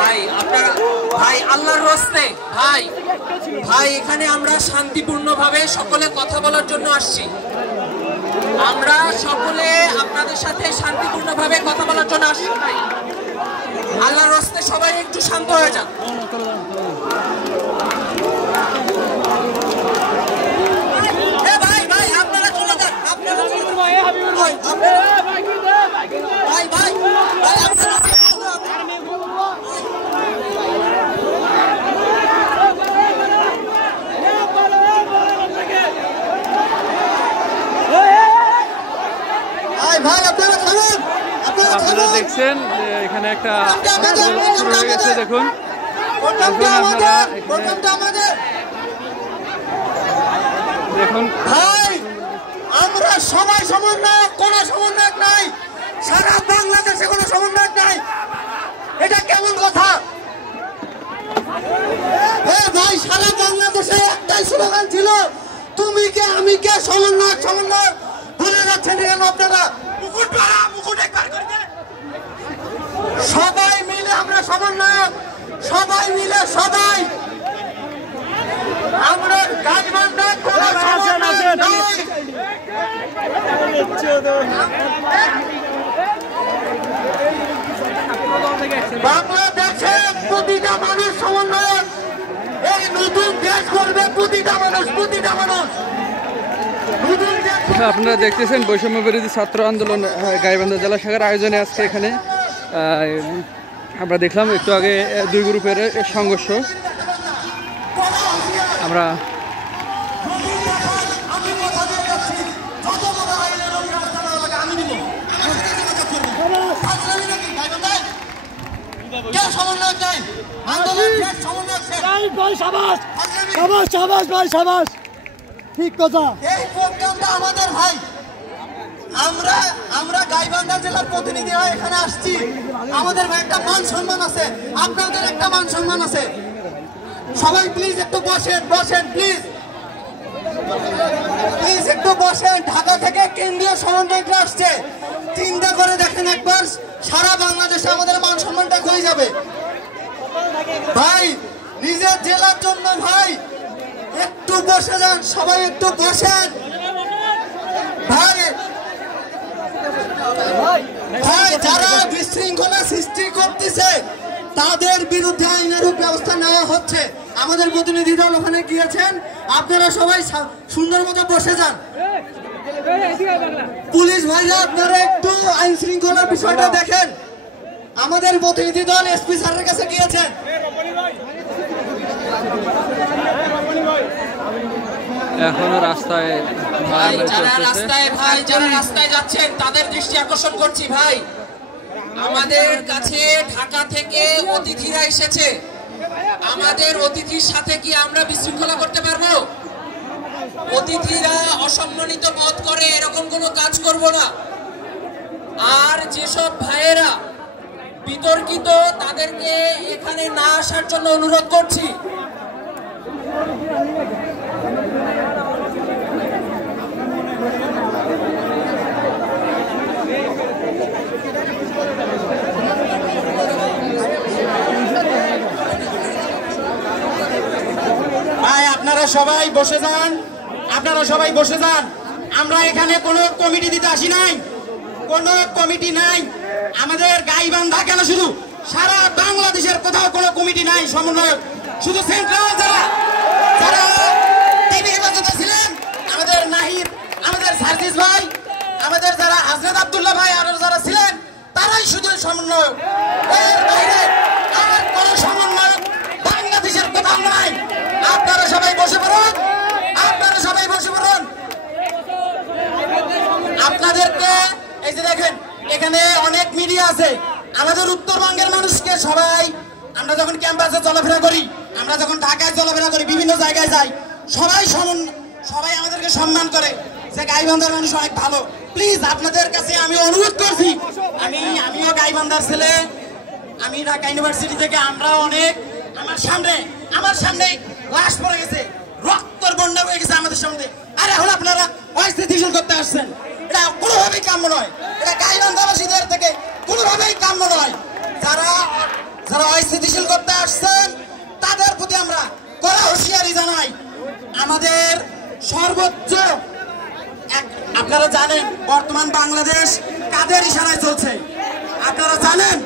ভাই আপনারা ভাই আল্লাহর রাস্তে ভাই ভাই এখানে আমরা শান্তিপূর্ণভাবে সকলে কথা বলার জন্য আসছি। আমরা সকলে আপনাদের সাথে শান্তিপূর্ণভাবে কথা বলার জন্য আসছি ভাই। আল্লাহর রাস্তে সবাই একটু শান্ত হয়ে যান। ভাই ভাই আপনারা চলে যান, আপনারা চলে যান ভাই ভাই ভাই ভাই আপনারা আপনারা দেখছেন যে এখানে একটা শুরু হয়ে গেছে। দেখুন দেখুন ভাই আমরা সবাই সমন্বয়ক, কোনো সমন্বয়ক নাই, সারা বাংলাদেশে কোনো সমন্বয়ক নাই। এটা কেমন কথা? ভাই সারা বাংলাদেশে একটাই স্লোগান ছিল, তুমি কে আমি কে, সমন্বয়ক সমন্বয়ক। ভুলে যাচ্ছেন কেন আপনারা? সবাই মিলে আমরা সমন্বয়ক, সবাই মিলে সবাই আমরা গাইবান্ধা কোনো সমন্বয়ক নাই। বাংলাদেশে প্রতিটা মানুষ সমন্বয়ক, এই নতুন দেশ করবে প্রতিটা মানুষ, প্রতিটা মানুষ। আপনারা দেখতেছেন বৈষম্য বিরোধী ছাত্র আন্দোলন গাইবান্ধা জেলা শাখার আয়োজনে আজকে এখানে আমরা দেখলাম একটু আগে দুই গ্রুপের সংঘর্ষ। আমরা ঠিক কথা, এই প্রোগ্রামটা আমাদের ভাই। আমরা গাইবান্ধা জেলার প্রতিনিধি হয়ে এখানে আসছি। আমাদের ভাই একটা মান সম্মান আছে, আপনাদের একটা মান সম্মান আছে। সবাই প্লিজ একটু বসেন, বসেন প্লিজ, প্লিজ একটু বসেন। ঢাকা থেকে কেন্দ্রীয় সমন্বয়করা আসছে, চিন্তা করে দেখেন একবার, সারা বাংলাদেশে আমাদের মান সম্মানটা হয়ে যাবে। ভাই নিজের জেলার জন্য ভাই একটু বসে যান, সবাই একটু বসেন। ভাই ভাই যারা বিশৃঙ্খলা সৃষ্টি করতেছে তাদের বিরুদ্ধে আইনানুগ ব্যবস্থা নেওয়া হচ্ছে। আমাদের প্রতিনিধি দল ওখানে গিয়েছেন, আপনারা সবাই সুন্দর মতো বসে যান। পুলিশ ভাইরা আপনারা একটু আইন শৃঙ্খলার বিষয়টা দেখেন। আমাদের প্রতিনিধি দল এসপি স্যারের কাছে গিয়েছেন। এখনো রাস্তায় যারা রাস্তায় যাচ্ছেন তাদের দৃষ্টি আকর্ষণ করছি ভাই। আমাদের কাছে ঢাকা থেকে অতিথিরা এসেছে, আমাদের অতিথির সাথে কি আমরা বিশৃঙ্খলা করতে পারবো? অতিথিরা অসম্মানিত বোধ করে এরকম কোনো কাজ করব না। আর যেসব ভাইয়েরা বিতর্কিত তাদেরকে এখানে না আসার জন্য অনুরোধ করছি। আপনারা সবাই বসে যান, আপনারা সবাই বসে যান। আমরা এখানে কোনো কমিটি দিতে আসি নাই, কোনো কমিটি নাই। আমাদের গাইবান্ধা কেন, শুধু সারা বাংলাদেশের কোথাও কোনো কমিটি নাই সমন্বয়ক, শুধু সেন্ট্রাল যারা যারা টিভি হেফাজতে ছিলেন, আমাদের নাহিদ, আমাদের সার্জিস ভাই, আমাদের যারা হাসনাত আব্দুল্লাহ ভাই আরো যারা ছিলেন, তারাই শুধু সমন্বয়ক। এর বাইরে আর কোনো সমন্বয়ক বাংলাদেশের কোথাও নাই। আপনারা সবাই বসে পড়ুন, আপনারা সবাই বসে পড়ুন। আপনাদেরকে এই যে দেখেন এখানে অনেক মিডিয়া আছে। আমাদের উত্তরবঙ্গের মানুষকে সবাই, আমরা যখন ক্যাম্পাসে চলাফেরা করি, আমরা যখন ঢাকায় চলাফেরা করি, বিভিন্ন জায়গায় যাই, সবাই আমাদেরকে সম্মান করে যে গাইবান্ধার মানুষ অনেক ভালো। প্লিজ আপনাদের কাছে আমি অনুরোধ করছি, আমিও গাইবান্ধার ছেলে, আমি ঢাকা ইউনিভার্সিটি থেকে, আমরা অনেক, আমার সামনে লাশ পড়ে গেছে, রক্তর বন্যা হয়ে গেছে আমাদের সামনে। আর এখন আপনারা অস্থিতিশীল করতে আসছেন, এটা কোনোভাবেই কাম্য নয়। এটা গাইবান্ধাবাসীদের থেকে কোনোভাবেই কাম্য নয়। যারা অস্থিতিশীল করতে আসছেন তাদের প্রতি আমরা কড়া হুঁশিয়ারি জানাই। আমাদের সর্বোচ্চ আপনারা জানেন বর্তমান বাংলাদেশ কাদের ইশারায় চলছে, আপনারা জানেন।